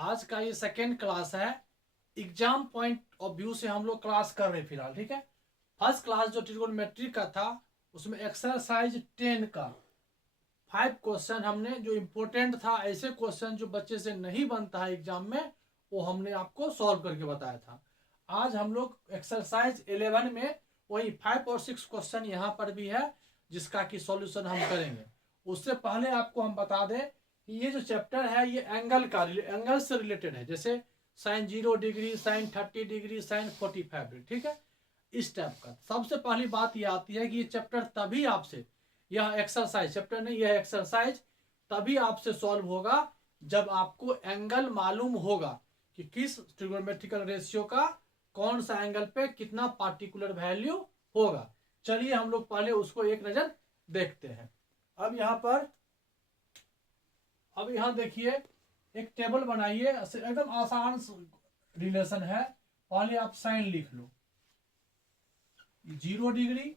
आज का ये सेकेंड क्लास है। एग्जाम पॉइंट ऑफ व्यू से हम लोग क्लास कर रहे हैं फिलहाल, ठीक है। फर्स्ट क्लास जो ट्रिगोनोमेट्री का था उसमें एक्सरसाइज 10 का 5 क्वेश्चन हमने जो इम्पोर्टेंट था, ऐसे क्वेश्चन जो बच्चे से नहीं बनता है एग्जाम में, वो हमने आपको सॉल्व करके बताया था। आज हम लोग एक्सरसाइज 11 में वही 5 और 6 क्वेश्चन यहाँ पर भी है जिसका कि सॉल्यूशन हम करेंगे। उससे पहले आपको हम बता दें कि ये जो चैप्टर है ये एंगल से रिलेटेड है, जैसे sine 0 degree, sine 30 degree, sine 45 degree, ठीक है। इस टाइप का सबसे पहली बात ये आती है कि ये चैप्टर तभी आपसे, यह एक्सरसाइज चैप्टर नहीं, यह एक्सरसाइज तभी आपसे सॉल्व होगा जब आपको एंगल मालूम होगा कि किस ट्रिगोनोमेट्रिकल रेशियो का कौन सा एंगल पे कितना पार्टिकुलर वैल्यू होगा। चलिए हम लोग पहले उसको एक नजर देखते हैं। अब यहाँ देखिए, एक टेबल बनाइए, एकदम आसान रिलेशन है। पहले आप साइन लिख लो, 0 डिग्री,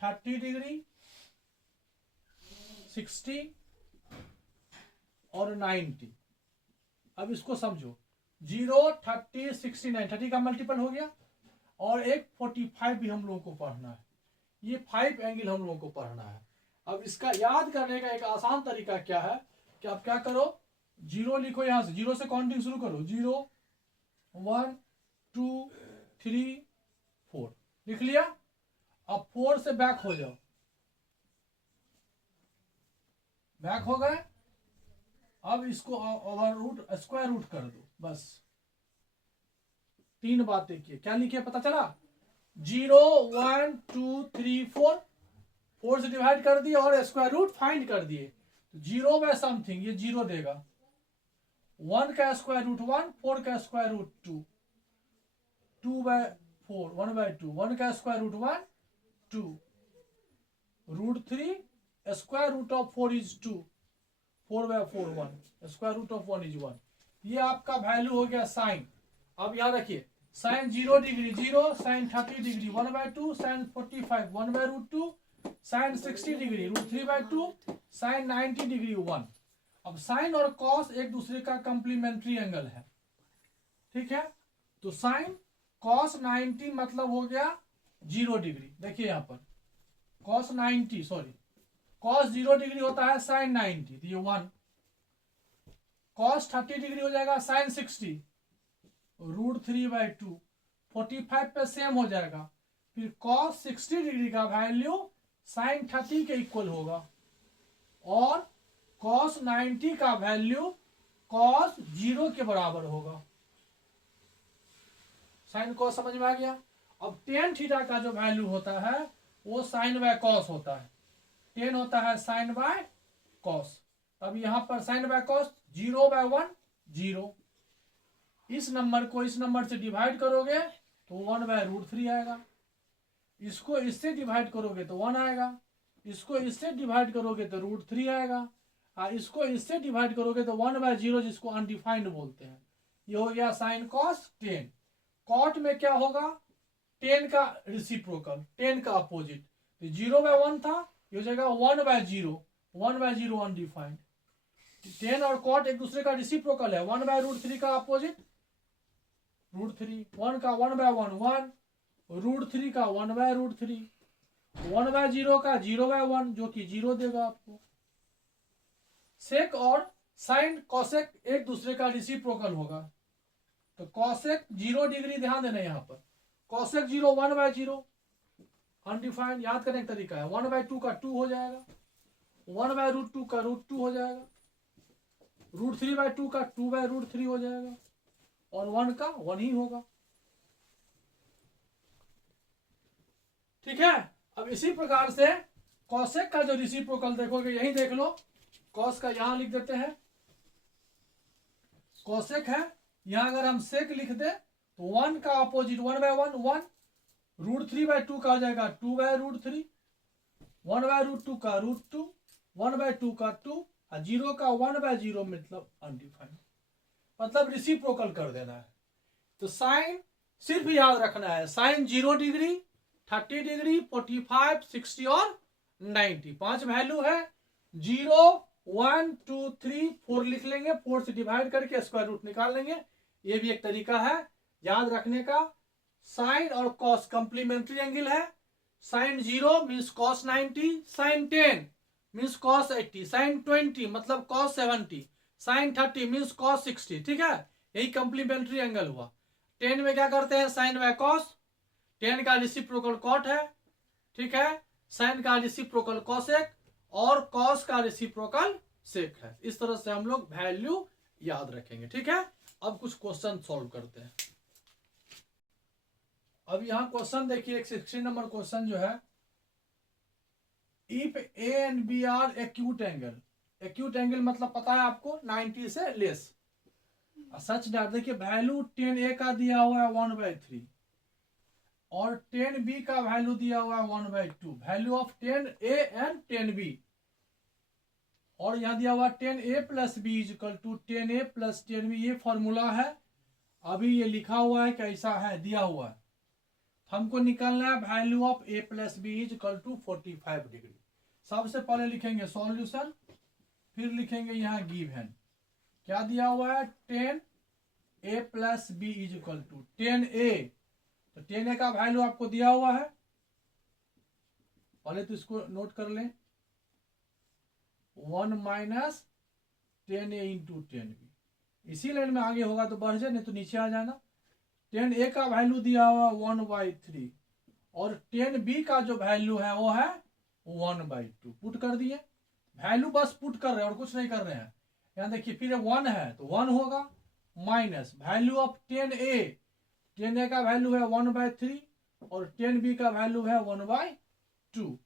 30 डिग्री, 60 और 90। अब इसको समझो, 0, 30, 60, 90, 30 का मल्टीपल हो गया और एक 45 भी हम लोगों को पढ़ना है। ये 5 एंगल हम लोगों को पढ़ना है। अब इसका याद करने का एक आसान तरीका क्या है कि आप क्या करो, 0 लिखो, यहां से 0 से काउंटिंग शुरू करो, 0, 1, 2, 3, 4 लिख लिया। अब 4 से बैक हो जाओ, बैक हो गए। अब इसको स्क्वायर रूट कर दो, बस 3 बातें किए। क्या लिखे पता चला, 0, 1, 2, 3, 4, 4 से डिवाइड कर दिए और स्क्वायर रूट फाइंड कर दिए। 0 बाय समथिंग, ये 0 देगा। 1 का स्क्वायर रूट 1, 4 का स्क्वायर रूट 2, 2 बाय 4, 1 बाय 2, 1 का square root 1, 2, root 3, square root of 4 is 2, 4 by 4, 1, square root of 1 is 1। ये आपका वैल्यू हो गया साइन। अब याद रखिए, sine 0 degree 0, sine 30 degree 1 by 2, sine 45 1 by root 2, sine 60 degree root 3 by 2, sine 90 degree 1। अब sign और कॉस एक दूसरे का कंप्लीमेंट्री एंगल है, ठीक है। तो साइन कॉस 90 मतलब हो गया 0 डिग्री। देखिए यहां पर कॉस 90, सॉरी, कॉस 0 डिग्री होता है साइन 90, तो ये 1। कॉस 30 डिग्री हो जाएगा साइन 60 रूट 3 बाय 2, 45 पे सेम हो जाएगा। फिर कॉस 60 डिग्री का वैल्यू साइन 30 के इक्वल होगा और कॉस 90 का वैल्यू कॉस 0 के बराबर होगा। साइन कॉस समझ में आ गया। अब टेन थीटा का जो वैल्यू होता है वो साइन बाय कॉस होता है। टेन होता है साइन बाय कॉस। अब यहां पर साइन बाय कॉस 0 बाय 1 0। इस नंबर को इस नंबर से डिवाइड करोगे तो 1 बाय रूट 3 आएगा। इसको इससे डिवाइड करोगे तो 1 आएगा। इसको इससे डिवाइड करोगे तो रूट 3 आएगा। इसको इससे डिवाइड करोगे तो 1 बाय 0, जिसको अनडिफाइंड बोलते हैं। ये हो गया साइन कॉस 10। कॉट में क्या होगा, 10 का रिसिप्रोकल, 10 का अपोजिट। तो 0 बाय 1 था, ये हो जाएगा 1 बाय 0, 1 बाय 0 अनडिफाइंड। 10 और कॉट एक दूसरे का रिसिप्रोकल है। 1 बाय रूट 3 का अपोजिट रूट 3, 1 का 1 बाय 1 1, रूट 3 का 1 बाय रूट 3, 1 बाय 0 का 0 बाय 1 जो कि 0 देगा आपको। सेक और साइन कॉसेक एक दूसरे का रिसिप्रोकल होगा। तो कॉसेक 0 डिग्री, ध्यान देना यहाँ पर, कॉसेक 0 1 बाय 0 अनडिफाइंड। याद करने का तरीका है, 1 बाय 2 का 2 हो जाएगा, 1 बाय रूट 2 का रूट 2 हो जाएगा, रूट 3 बाय 2 का 2 बाय रूट 3 हो जाएगा और 1 का 1 ही होगा, ठीक है। अब इसी प्रकार से कॉसेक का जो रिसिप्रोकल देखोगे, यही देख लो, कॉस का यहां लिख देते हैं, कॉसेक है। यहां अगर हम सेक लिख दे तो 1 का अपोजिट 1 बाय 1 1, रूट 3 बाय 2 का हो जाएगा 2 बाय रूट 3, 1 बाय रूट 2 का रूट 2, 1 बाय 2 का 2 और 0 का 1 बाय 0 मतलब अनडिफाइंड, मतलब रिसिप्रोकल कर देना है। तो साइन सिर्फ याद रखना है, साइन 0 डिग्री, 30 डिग्री, 45, 60 और 90, 5 वैल्यू है। 0, 1 2 3 4 लिख लेंगे, 4 से डिवाइड करके स्क्वायर रूट निकाल लेंगे। ये भी एक तरीका है याद रखने का। साइन और कॉस कंप्लीमेंट्री एंगल है। Sine 0 means cos 90, sine 10 means cos 80, sine 20 मतलब कॉस 70, साइन 30 मीन्स कॉस 60। ठीक है, यही कंप्लीमेंट्री एंगल हुआ। 10 में क्या करते हैं, साइन बाय कॉस, 10 का रेसिप्रोकल कॉट है। ठीक है, साइन का रेसिप्रोकल कॉसेक और कॉस का रेसिप्रोकल सेक है। इस तरह से हम लोग वैल्यू याद रखेंगे। ठीक है, अब कुछ क्वेश्चन सॉल्व करते हैं। अब यहां क्वेश्चन देखिए, 16 नंबर क्वेश्चन जो है, if A and B are acute angle, acute angle मतलब पता है आपको 90 से लेस, सच दैट, देखिए वैल्यू 10a का दिया हुआ है 1/3 और 10b का वैल्यू दिया हुआ है 1/2, value of 10a and 10b, और यहां दिया हुआ 10a plus B is equal to 10a plus 10b। ये फॉर्मूला है, अभी ये लिखा हुआ है कैसा है, दिया हुआ है। हमको निकालना है value of a plus B is equal to 45 degree. सबसे पहले लिखेंगे सॉल्यूशन, फिर लिखेंगे यहाँ गिवन। क्या दिया हुआ है, 10a plus B is equal to 10a, तो 10a का वैल्यू आपको दिया हुआ है, पहले तो इसको नोट कर लें, 1 माइनस 10a इंटू 10b। इसी लाइन में आगे होगा तो बढ़ जाए, नहीं तो नीचे आ जाना। 10a का वैल्यू दिया हुआ 1/3 और 10b का जो वैल्यू है वो है 1/2। पुट कर दिए, वैल्यू बस पुट कर रहे हैं और कुछ नहीं कर रहे हैं। यहाँ देखिए फिर 1 है तो 1 होगा, minus value of 10a, 10a का वैल्यू है 1/3 और 10b का वैल्यू है 1/2।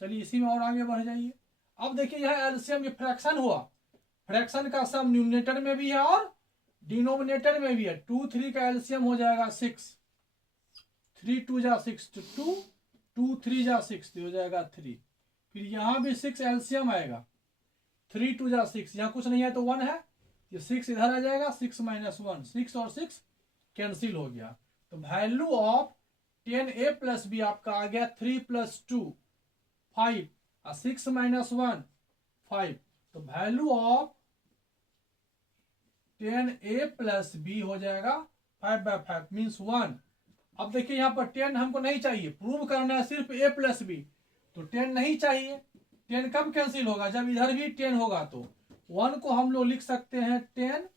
चलिए इसी में और आगे बढ़ जाइए। अब देखिए यह एलसीएम, ये फ्रैक्शन हुआ, फ्रैक्शन का सम न्यूमिनेटर में भी है और डिनोमिनेटर में भी है। 2 3 का एलसीएम हो जाएगा 6, 3 2 जा 6 2, 2 3 जा 6 हो जाएगा 3, फिर यहां भी 6 एलसीएम आएगा, 3 2 जा 6, यहाँ कुछ नहीं है तो 1 है, ये 6 इधर आ जाएगा, 6 माइनस 1, 6 और 6 कैंसिल हो गया। तो value of 10a plus B आपका आ गया 3 + 2 5 और 6 माइनस 1 5, तो value of 10a plus B हो जाएगा 5/5 मीन्स 1। अब देखिए यहाँ पर 10 हमको नहीं चाहिए, प्रूव करना है सिर्फ a प्लस बी, तो 10 नहीं चाहिए। 10 कब कैंसिल होगा, जब इधर भी 10 होगा। तो 1 को हम लोग लिख सकते हैं 10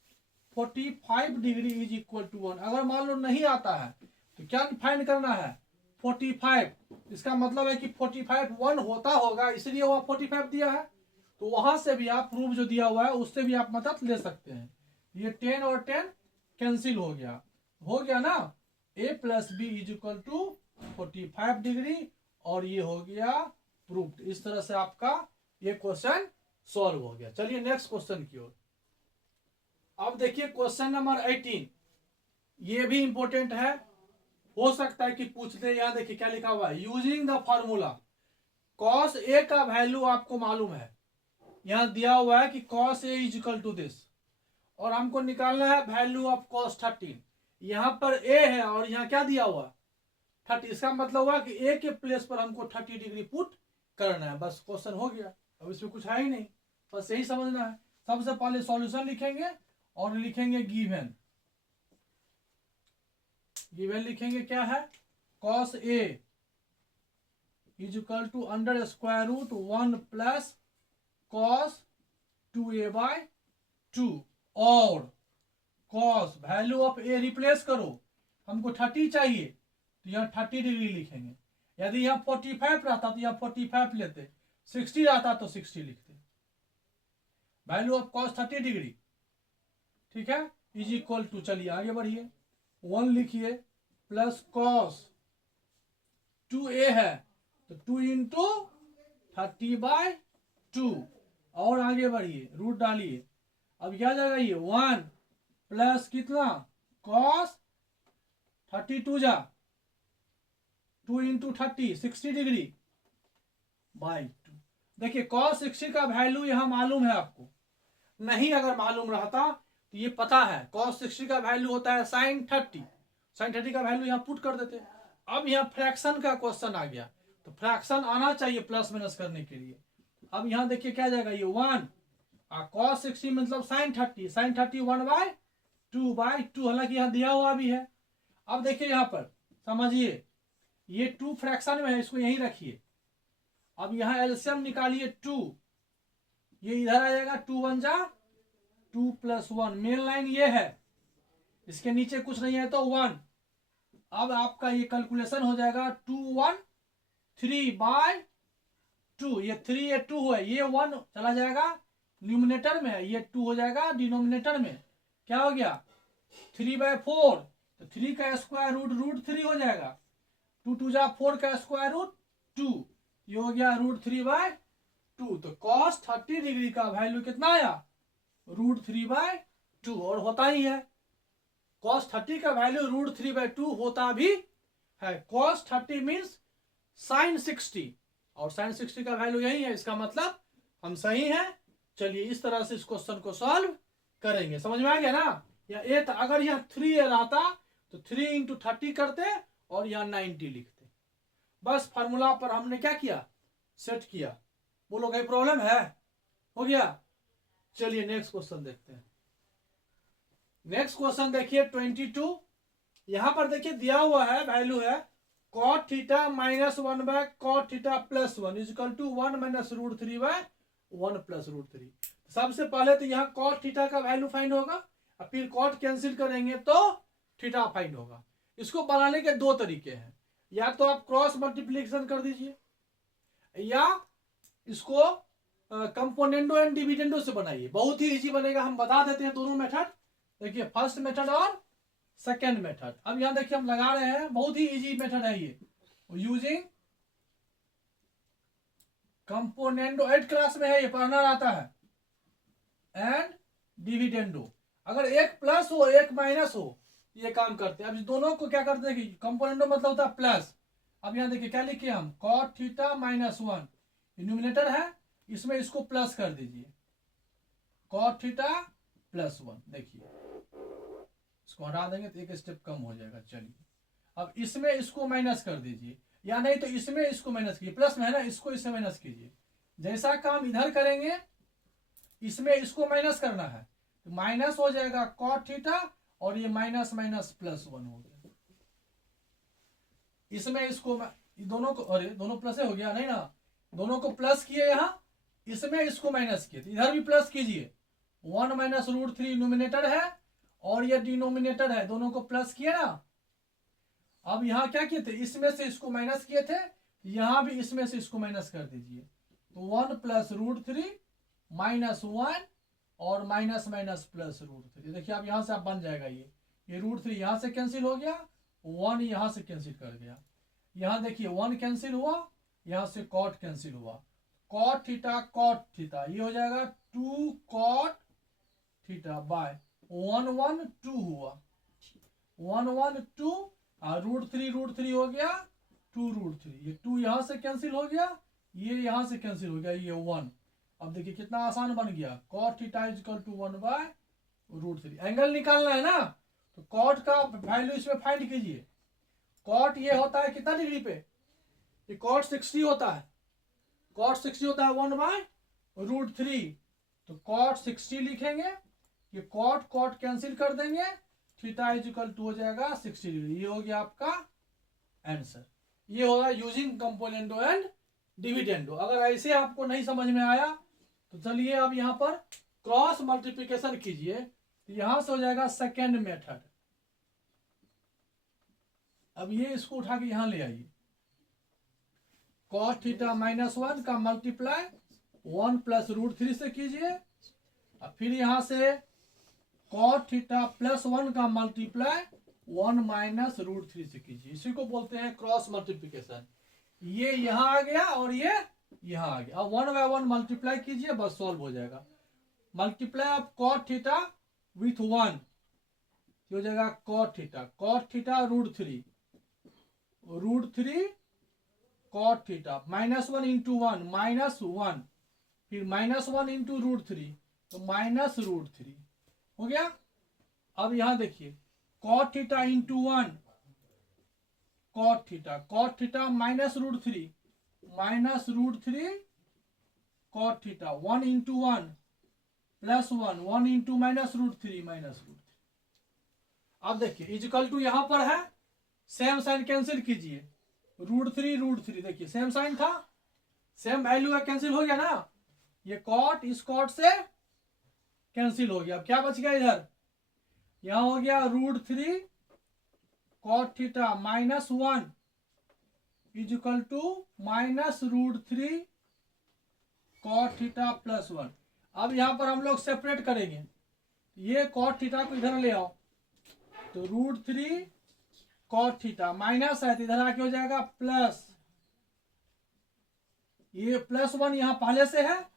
45 डिग्री इज इक्वल टू 1। अगर मान लो नहीं आता है तो क्या फाइंड करना है, 45। इसका मतलब है कि 45 1 होता होगा, इसलिए वह 45 दिया है। तो वहां से भी आप प्रूफ जो दिया हुआ है उससे भी आप मदद ले सकते हैं। ये 10 और 10 कैंसिल हो गया ना, a plus B is equal to 45 degree, और ये हो गया प्रूफ। इस तरह से आपका ये क्वेश्चन सॉल्व हो गया। चलिए नेक्स्ट क्वेश्चन की ओर। अब देखिए क्वेश्चन नंबर 18, ये भी इंपॉर्टेंट है, हो सकता है कि पूछ दे। यहां देखिए क्या लिखा हुआ है, using the formula cos A का वैल्यू आपको मालूम है, यहां दिया हुआ है कि cos A is equal to this, और हमको निकालना है वैल्यू ऑफ कॉस 13। यहां पर ए है और यहां क्या दिया हुआ 30, इसका मतलब हुआ कि ए के प्लेस पर हमको 30 डिग्री पुट करना है। बस क्वेश्चन हो गया, अब इसमें कुछ है ही नहीं, बस यही समझना है। सबसे पहले सॉल्यूशन लिखेंगे और लिखेंगे गिवन। गिवन लिखेंगे क्या है, cos A is equal to under square root 1 plus cos 2a/2 और cos value of A replace करो, हमको 30 चाहिए तो यहाँ 30 डिग्री लिखेंगे। यदि यहाँ 45 रहता तो यहाँ 45 लेते, 60 रहता तो 60 लिखते। वैल्यू ऑफ कॉस 30 डिग्री, ठीक है, इज इक्वल टू, चलिए आगे बढ़िए, 1 लिखिए प्लस कॉस 2a है तो 2 इंटू 30/2, और आगे बढ़िए रूट डालिए। अब क्या जाएगा ये 1 प्लस कितना कॉस 32 जा 2 इंटू 30 60 डिग्री बाई 2। देखिए कॉस 60 का वैल्यू यहां मालूम है आपको, नहीं अगर मालूम रहता तो ये पता है कॉस 60 का वैल्यू होता है साइन 30, साइन 30 का वैल्यू यहां पुट कर देते। अब यहाँ फ्रैक्शन का क्वेश्चन आ गया तो फ्रैक्शन आना चाहिए प्लस माइनस करने के लिए। अब यहां देखिए क्या जाएगा, ये 1 cos 60 मतलब sin 30, sin 30 1/2 हालांकि यहाँ दिया हुआ भी है। अब देखिए यहाँ पर समझिए, ये 2 फ्रैक्शन में है, इसको यहीं रखिए। अब यहाँ एलसीएम निकालिए 2, ये इधर आ जाएगा, 2 1 जा 2 + 1, मेन लाइन ये है, इसके नीचे कुछ नहीं है तो 1। अब आपका ये कैलकुलेशन हो जाएगा 2 1 3/2, ये 3 ये 2 है, ये 1 चला जाएगा न्यूमिनेटर में, ये 2 हो जाएगा डिनोमिनेटर में। क्या हो गया 3/4, तो 3 का स्क्वायर रूट √3 हो जाएगा। 2 2 जा 4 का स्क्वायर रूट 2, ये हो गया √3/2। तो cos 30 डिग्री का वैल्यू कितना आया √3/2, और होता ही है cos 30 का वैल्यू √3/2 होता भी है। cos 30 मीन्स sin 60, और sin 60 का वैल्यू यही है, इसका मतलब हम सही हैं। चलिए इस तरह से इस क्वेश्चन को सॉल्व करेंगे, समझ में आ गया ना। या ए था, अगर यहाँ 3 रहता तो 3 × 30 करते और यहाँ 90 लिखते। बस फार्मूला पर हमने क्या किया, सेट किया। बोलो कोई प्रॉब्लम है, हो गया। चलिए नेक्स्ट क्वेश्चन देखते हैं। नेक्स्ट क्वेश्चन देखिए 22। यहां पर देखिए दिया हुआ है, वैल्यू है cot θ -1/cot θ + 1 = 1 - √3/1 + √3। सबसे पहले तो यहाँ cot θ का वैल्यू फाइंड होगा, और फिर cot कैंसिल करेंगे तो थीटा फाइंड होगा। इसको बनाने के 2 तरीके हैं, या तो आप क्रॉस मल्टीप्लिकेशन कर दीजिए, या इसको कंपोनेंडो एंड डिविडेंडो से बनाइए, बहुत ही इजी बनेगा। हम बता देते हैं दोनों मेथड। देखिए फर्स्ट मेथड और सेकेंड मेथड। अब यहां देखिए हम लगा रहे हैं, बहुत ही इजी मेथड है ये, यूजिंग कंपोनेंडो। 8 क्लास में है ये, पढ़ना रहता है, एंड डिविडेंडो। अगर एक प्लस हो एक माइनस हो, ये काम करते हैं। अब दोनों को क्या करते हैं कि कंपोनेंडो मतलब होता है प्लस। अब यहाँ देखिए क्या लिखे हम, cot θ -1, न्यूमिनेटर है, इसमें इसको प्लस कर दीजिए, cot θ + 1। देखिए इसको हटा देंगे तो एक स्टेप कम हो जाएगा। चलिए अब इसमें इसको माइनस कर दीजिए, या नहीं तो इसमें इसको माइनस कीजिए, प्लस में है ना, इसको इससे माइनस कीजिए। जैसा काम इधर करेंगे, इसमें इसको माइनस करना है तो माइनस हो जाएगा cot θ, और ये माइनस माइनस +1 हो गया। इसमें इसको दोनों को, अरे दोनों प्लस हो गया नहीं ना, दोनों को प्लस किए, यहां इसमें इसको माइनस किए, तो इधर भी प्लस कीजिए। 1 - √3 न्यूमिनेटर है और ये डिनोमिनेटर है, दोनों को प्लस किया ना। अब यहाँ क्या किए थे, इसमें से इसको माइनस किए थे, यहां भी इसमें से इसको माइनस कर दीजिए, तो 1 + √3 -1 और माइनस माइनस +√3। देखिए अब यहां से आप बन जाएगा, ये √3 यहां से कैंसिल हो गया, 1 यहां से कैंसिल कर गया। यहां देखिए 1 कैंसिल हुआ, यहां से cot कैंसिल हुआ, cot θ ये हो जाएगा 2 cot θ बाय 1 1 2 हुआ, 1 1 2, और √3 हो गया 2 √3, ये 2 यहां से कैंसिल हो गया, ये यहां से कैंसिल हो गया, ये 1। अब देखिए कितना आसान बन गया, cot θ = 1/√3। एंगल निकालना है ना, तो cot का वैल्यू इसमें फाइंड कीजिए। cot ये होता है कितना डिग्री पे, ये cot 60 होता है, cot 60 होता है 1/√3, तो cot 60 लिखेंगे, ये cot कैंसिल कर देंगे, θ = हो जाएगा 60 डिग्री। ये हो गया आपका आंसर। ये होगा यूजिंग कंपोनेंडो एंड डिविडेंडो। अगर ऐसे आपको नहीं समझ में आया तो चलिए अब यहाँ पर क्रॉस मल्टीप्लिकेशन कीजिए, तो यहां से हो जाएगा सेकेंड मेथड। अब ये इसको उठा के यहां ले आइए, cot θ -1 का मल्टीप्लाई 1 + √3 से कीजिए, और फिर यहां से cot θ + 1 का मल्टीप्लाई 1 - √3 से कीजिए। इसी को बोलते हैं क्रॉस मल्टीप्लिकेशन। ये यहां आ गया और ये यहां आ गया। अब 1/1 मल्टीप्लाई कीजिए, बस सॉल्व हो जाएगा। मल्टीप्लाई ऑफ cot θ विथ 1 हो जाएगा cot θ √3 cot θ -1 × 1 -1, फिर -1 × √3 तो -√3 हो गया। अब यहां देखिए cot θ × 1 cot θ -√3 -√3 cot θ 1 × 1 +1 1 इंटू -√3 -√3। अब देखिए इजकल टू यहां पर है, सेम साइन कैंसिल कीजिए, √3 देखिए सेम साइन था, सेम वैल्यू है, कैंसिल हो गया ना। ये कॉट इस कॉट से कैंसिल हो गया। अब क्या बच गया इधर, यहां हो गया √3 cot theta -1 is equal to -√3 cot theta +1। अब यहां पर हम लोग सेपरेट करेंगे, ये कॉट थीटा को इधर ले आओ, तो √3 कॉट थीटा माइनस है तो इधर आके हो जाएगा प्लस, ये +1 यहां पहले से है,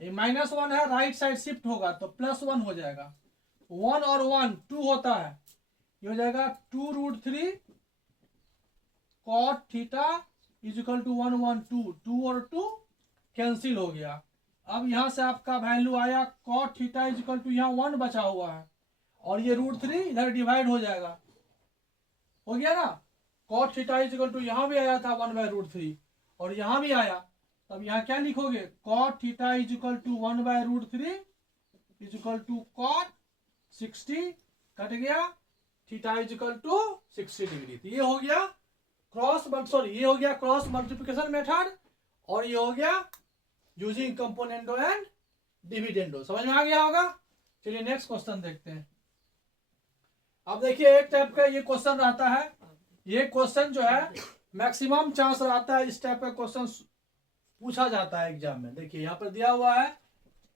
ये -1 है, राइट साइड शिफ्ट होगा तो +1 हो जाएगा। 1 और 1 2 होता है, ये हो जाएगा 2√3 कॉट थीटा इजकल टू 1 1 2, 2 और 2 कैंसिल हो गया। अब यहां से आपका वैल्यू आया कॉट थीटा इजकल टू, यहाँ 1 बचा हुआ है और ये √3 इधर डिवाइड हो जाएगा, हो गया ना। कॉट थीटा इजकल टू यहाँ भी आया था 1/√3 और यहाँ भी आया, तब यहाँ क्या लिखोगे, cot theta is equal to 1/√3 is equal to cot 60 कट गया, थीटा इजकल टू 60 डिग्री। तो ये हो गया ये हो गया क्रॉस मल्टीप्लिकेशन मेथड और ये हो गया यूजिंग कंपोनेंडो एंड डिविडेंडो। समझ में आ गया होगा। चलिए नेक्स्ट क्वेश्चन देखते हैं। अब देखिए एक टाइप का ये क्वेश्चन रहता है, ये क्वेश्चन जो है मैक्सिमम चांस रहता है इस टाइप का क्वेश्चन पूछा जाता है एग्जाम में। देखिए यहाँ पर दिया हुआ है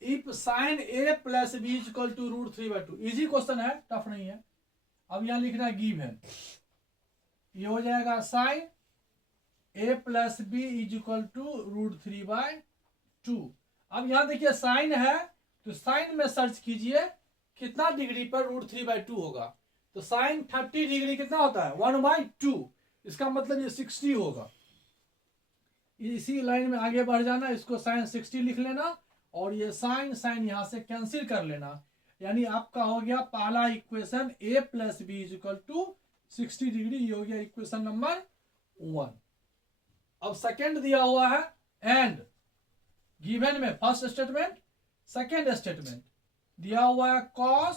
if sine a plus B equal to √3/2। Easy question है, टफ नहीं है। अब यहाँ लिखना है गिव है, ये हो जाएगा sine a plus B equal to √3/2। अब यहाँ देखिए साइन है तो साइन में सर्च कीजिए कितना डिग्री पर √3/2 होगा, तो साइन 30 डिग्री कितना होता है 1/2, इसका मतलब ये 60 होगा। इसी लाइन में आगे बढ़ जाना, इसको साइन 60 लिख लेना और ये साइन यहां से कैंसिल कर लेना, यानी आपका हो गया पहला equation a plus B equal to 60 degree, ये हो गया इक्वेशन नंबर 1। अब सेकेंड दिया हुआ है एंड, गिवन में फर्स्ट स्टेटमेंट, सेकेंड स्टेटमेंट दिया हुआ है cos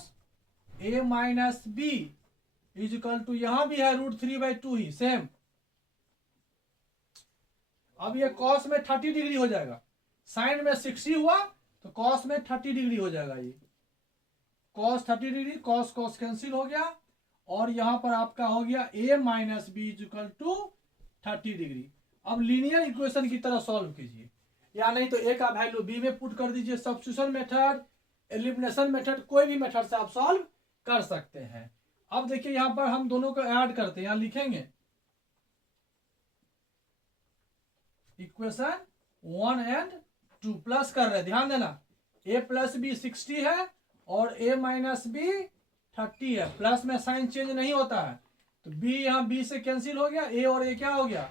a minus B equal to, यहां भी है √3/2 ही सेम। अब ये cos में 30 डिग्री हो जाएगा, साइन में 60 हुआ तो cos में 30 डिग्री हो जाएगा, ये cos 30 डिग्री, cos कैंसिल हो गया और यहां पर आपका हो गया a minus B equal to 30 degree. अब लीनियर इक्वेशन की तरह सॉल्व कीजिए, या नहीं तो a का वैल्यू b में पुट कर दीजिए। सब्स्टिट्यूशन मेथड, एलिमिनेशन मेथड, कोई भी मेथड से आप सॉल्व कर सकते हैं। अब देखिए यहां पर हम दोनों को ऐड करते हैं, यहां लिखेंगे इक्वेशन 1 एंड 2 प्लस कर रहे हैं, ध्यान देना a प्लस बी 60 है और a माइनस बी 30 है, प्लस में साइन चेंज नहीं होता है तो b यहाँ b से कैंसिल हो गया, a और a क्या हो गया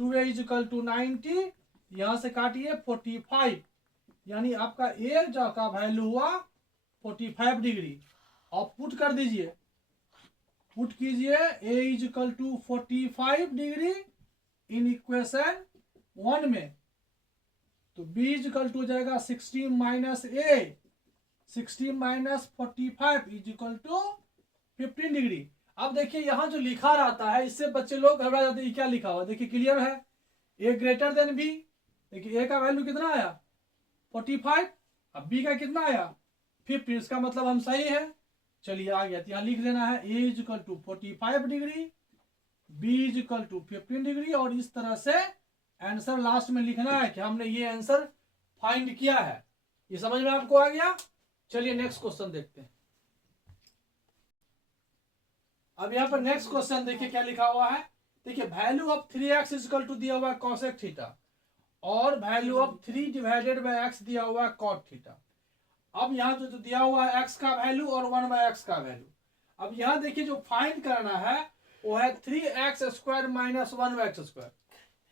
2a इक्वल टू 90, यहां से काटिए 45, यानी आपका a का वैल्यू हुआ 45 डिग्री। और पुट कर दीजिए, पुट कीजिए a equal to 45 degree in equation 1 में, तो b इक्वल टू हो जाएगा 60 minus a, 60 minus 45 equal to 15 degree. अब देखिए यहां जो लिखा रहता है इससे बच्चे लोग घबरा जाते हैं, क्या लिखा हुआ देखिए क्लियर है, a ग्रेटर देन b। देखिए a का वैल्यू कितना आया 45, अब b का कितना आया 50, इसका मतलब हम सही है। चलिए आ गया, तो यहाँ लिख लेना है a equal to 45 degree, b equal to 15 degree और इस तरह से आंसर लास्ट में लिखना है कि हमने ये आंसर फाइंड किया है। ये समझ में आपको आ गया। चलिए नेक्स्ट क्वेश्चन देखते हैं। अब यहाँ पर नेक्स्ट क्वेश्चन देखिए क्या लिखा हुआ है। देखिए value of 3x equal to दिया हुआ है cosec थीटा और value of 3 divided by x दिया हुआ है cot थीटा। अब यहाँ जो दिया हुआ है x का वैल्यू और 1/x का वैल्यू, अब यहाँ देखिए जो फाइंड करना है वो है 3x² माइनस 1x²।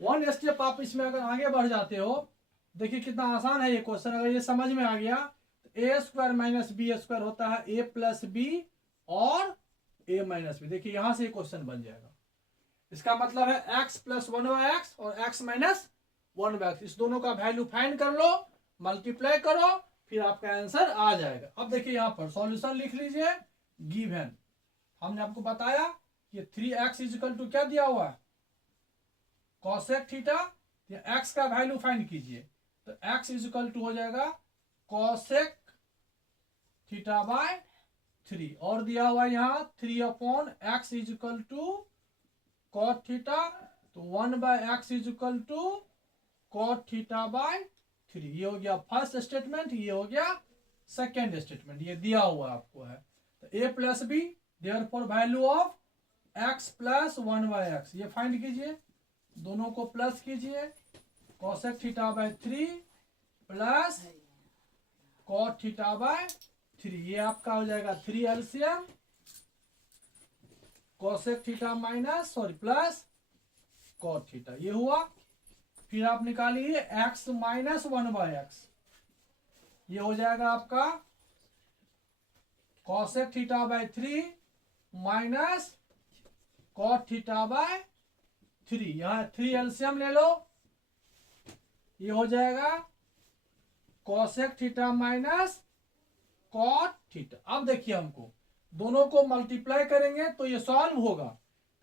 1 स्टेप आप इसमें अगर आगे बढ़ जाते हो, देखिए कितना आसान है ये क्वेश्चन। अगर ये समझ में आ गया तो a² माइनस b² होता है a प्लस बी और a माइनस बी। देखिए यहां से ये क्वेश्चन बन जाएगा, इसका मतलब है x प्लस 1/x और x माइनस 1/x, इस दोनों का वैल्यू फाइंड कर लो, मल्टीप्लाई करो फिर आपका आंसर आ जाएगा। अब देखिए यहाँ पर सॉल्यूशन लिख लीजिए, गिवन हमने आपको बताया कि 3x इजिकल टू क्या दिया हुआ है, कॉसेक थीटा। x का वैल्यू फाइंड कीजिए, तो x इजिकल टू हो जाएगा कॉसेक थीटा बाय 3, और दिया हुआ यहाँ 3/x is equal to cot theta, तो 1/x is equal to cot theta by 3। ये हो गया फर्स्ट स्टेटमेंट, ये हो गया सेकेंड स्टेटमेंट, ये दिया हुआ आपको है। तो a plus B therefore value of x plus 1/x, ये फाइंड कीजिए, दोनों को प्लस कीजिए, cosec theta by 3 plus cot theta by 3, ये आपका हो जाएगा 3 LCM cosec theta minus plus cot theta, ये हुआ। फिर आप निकालिए x माइनस 1/x, ये हो जाएगा आपका cosec theta by 3 minus cot theta by 3, यहां 3 एलसीएम ले लो, ये हो जाएगा cosec theta minus cot theta. अब देखिए हमको दोनों को मल्टीप्लाई करेंगे तो ये सॉल्व होगा,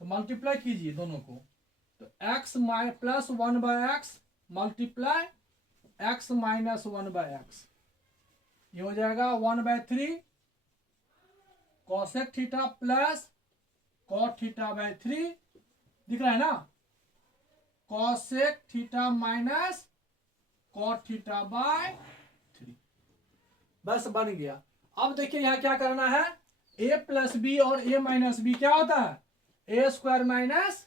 तो मल्टीप्लाई कीजिए दोनों को, तो x plus 1/x multiply x minus 1/x, ये हो जाएगा 1/3 cosec theta plus cot theta by 3, दिख रहा है ना, cosec theta minus cot theta by 3, बस बन गया। अब देखिए यहां क्या करना है, a प्लस बी और a माइनस बी क्या होता है, a square minus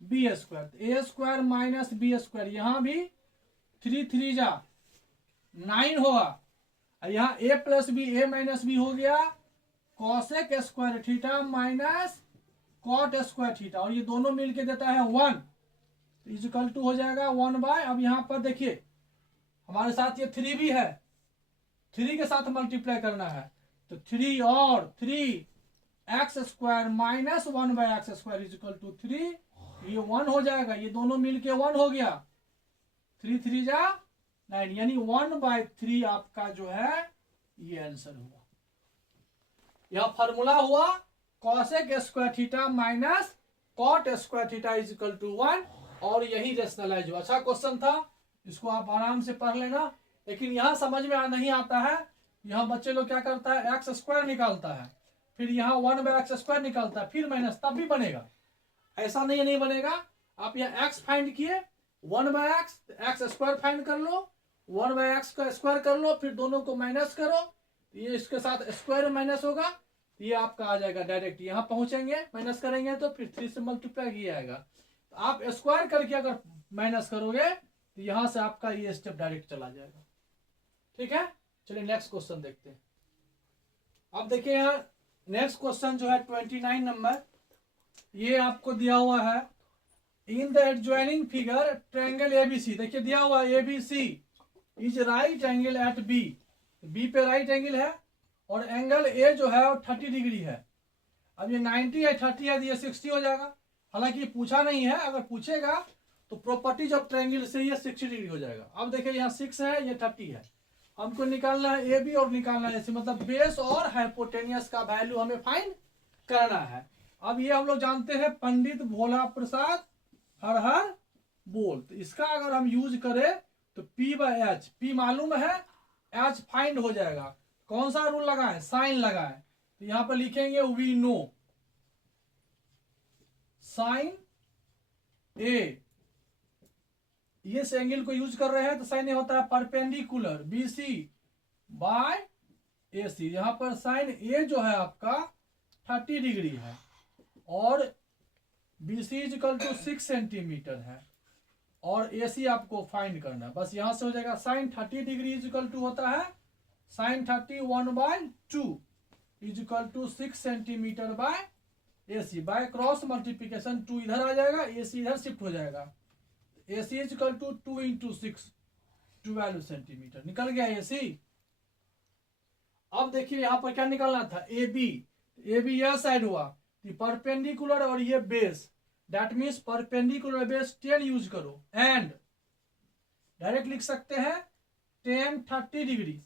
B square, a square minus B square, यहां भी 3 3 जा 9 होगा, यहाँ a plus B a minus B हो गया cosec square theta minus cot square theta, और ये दोनों मिलके देता है 1, तो इजिकल टू हो जाएगा 1/, अब यहाँ पर देखिए हमारे साथ ये 3 भी है, 3 के साथ मल्टीप्लाई करना है, तो 3 और 3 x square minus 1/x square is equal to 3, ये 1 हो जाएगा, ये दोनों मिलके 1 हो गया, 3 3 जा 9, यानी 1/3 आपका जो है ये आंसर हुआ। यह फॉर्मूला हुआ cosec square theta minus cot square theta is equal to 1, और यही रेशनलाइज हुआ। अच्छा क्वेश्चन था, इसको आप आराम से पढ़ लेना, लेकिन यहाँ समझ में नहीं आता है, यहाँ बच्चे लोग क्या करता है एक्स स्क्वायर निकालता है, फिर यहाँ 1/x स्क्वायर निकालता है, फिर माइनस, तब भी बनेगा, ऐसा नहीं बनेगा। आप यहाँ x फाइंड किए 1/x, एक्स स्क्वायर फाइंड कर लो, 1/x का स्क्वायर कर लो, फिर दोनों को माइनस करो, ये इसके साथ स्क्वायर माइनस होगा, ये आपका आ जाएगा डायरेक्ट, यहाँ पहुंचेंगे माइनस करेंगे तो फिर 3 से मल्टीप्लाई किया जाएगा, तो आप स्क्वायर करके अगर माइनस करोगे तो यहां से आपका ये स्टेप डायरेक्ट चला जाएगा। ठीक है, चलिए नेक्स्ट क्वेश्चन देखते हैं। अब देखिए यहाँ नेक्स्ट क्वेश्चन जो है 29 नंबर, ये आपको दिया हुआ है, in the adjoining figure triangle ABC, देखिए दिया हुआ है ABC is right angle at B, B पे राइट एंगल है और एंगल ए जो है वो 30 डिग्री है। अब ये 90 है 30 है, ये 60 हो जाएगा, हालांकि पूछा नहीं है, अगर पूछेगा तो प्रॉपर्टीज ऑफ ट्रायंगल से ये 60 डिग्री हो जाएगा। अब देखिए यहाँ 6 है, ये 30 है, हमको निकालना है ए बी और निकालना है सी, मतलब बेस और हाइपोटेनियस का वैल्यू हमें फाइंड करना है। अब ये हम लोग जानते हैं पंडित भोला प्रसाद हर हर बोल, तो इसका अगर हम यूज करें तो P/H, P मालूम है, H फाइंड हो जाएगा। कौन सा रूल लगा है, साइन लगा है, तो यहां पर लिखेंगे वी नो साइन ए, इस एंगल को यूज कर रहे हैं तो साइन ए होता है परपेंडिकुलर BC बाय AC, यहां पर साइन ए जो है आपका 30 डिग्री है और BC इक्वल टू 6 सेंटीमीटर है और AC आपको फाइंड करना है। बस यहां से हो जाएगा साइन 30 डिग्री इक्वल टू होता है sine 30 1/2 equal to 6 centimetre by AC, by cross multiplication 2 इधर आ जाएगा, AC इधर शिफ्ट हो जाएगा, AC इक्वल टू 2 × 6 12 सेंटीमीटर, निकल गया AC। अब देखिए यहां पर क्या निकालना था, AB, AB यह साइड हुआ, परपेंडिकुलर और ये base, that means perpendicular base 10 use करो, एंड डायरेक्ट लिख सकते हैं tan 30 डिग्री,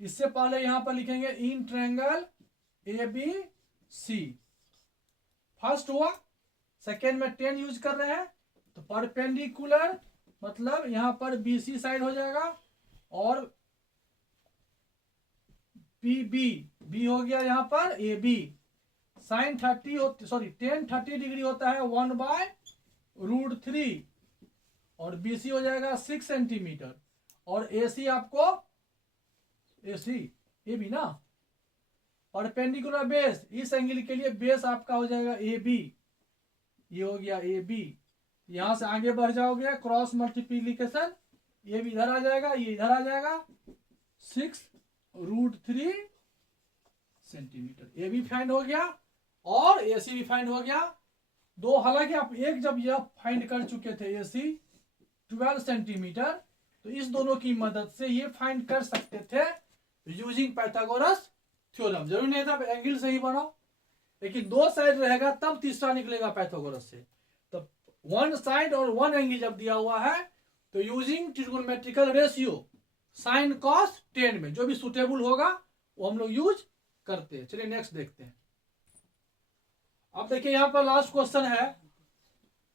इससे पहले यहां पर लिखेंगे इन ट्रायंगल ABC। फर्स्ट हुआ, सेकेंड में 10 यूज कर रहे हैं, तो परपेंडिकुलर मतलब यहां पर BC साइड हो जाएगा और बी हो गया यहां पर AB। साइन 10 डिग्री होता है 1/√3 और BC हो जाएगा 6 सेंटीमीटर और AC आपको AB ना, परपेंडिकुलर बेस, इस एंगल के लिए बेस आपका हो जाएगा AB। ये हो गया AB। यहां से आगे बढ़ जाओगे, क्रॉस मल्टीप्लीकेशन, ये भी इधर आ जाएगा, ये इधर आ जाएगा, 6√3 सेंटीमीटर। ये भी फाइंड हो गया और AC भी फाइंड हो गया। दो, हालांकि आप एक जब यह फाइंड कर चुके थे AC 12 सेंटीमीटर, तो इस दोनों की मदद से ये फाइंड कर सकते थे यूजिंग पाइथागोरस थ्योरम। जरूरी नहीं था एंगल से ही बनाओ, लेकिन दो साइड रहेगा तब तीसरा निकलेगा पाइथागोरस से। तो वन साइड और वन एंगल जब दिया हुआ है तो using trigonometrical ratio sine cos tan में जो भी सुटेबल होगा वो हम लोग यूज करते हैं। चलिए नेक्स्ट देखते हैं। अब देखिए यहां पर लास्ट क्वेश्चन है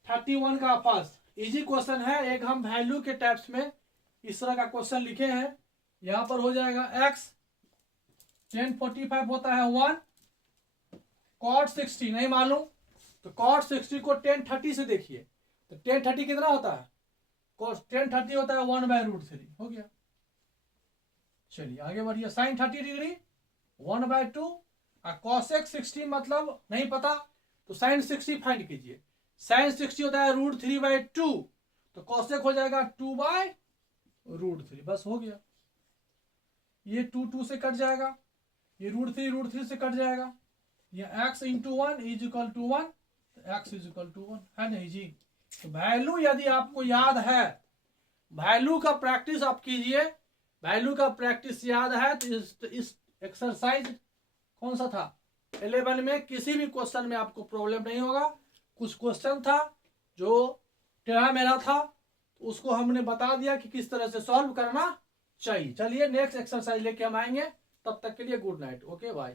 31 का फर्स्ट इजी क्वेश्चन है। एक हम वैल्यू के टाइप्स में इस तरह का क्वेश्चन लिखे हैं। यहां पर हो जाएगा x 1045 होता है 1, cot 60 नहीं मालूम, तो cot 60 को 1030 से देखिए, तो 1030 कितना होता है, cos 1030 होता है 1/√3। हो गया। चलिए आगे बढ़िए। साइन 30 डिग्री 1/2 और cosec 60 मतलब नहीं पता, तो साइन 60 फाइंड कीजिए। साइन 60 होता है √3/2, तो cosec हो जाएगा 2/√3। बस हो गया। ये 2 से कट जाएगा, ये √3 से कट जाएगा, ये x × 1 = 1, तो x = 1 है नहीं जी। तो वैल्यू यदि आपको याद है, वैल्यू का प्रैक्टिस आप कीजिए, वैल्यू का प्रैक्टिस याद है तो इस एक्सरसाइज कौन सा था 11 में किसी भी क्वेश्चन में आपको प्रॉब्लम नहीं होगा। कुछ क्वेश्चन था जो टेढ़ा मेढ़ा था, तो उसको हमने बता दिया कि किस तरह से सॉल्व करना चाहिए। चलिए नेक्स्ट एक्सरसाइज लेके हम आएंगे, तब तक के लिए गुड नाइट, ओके बाय।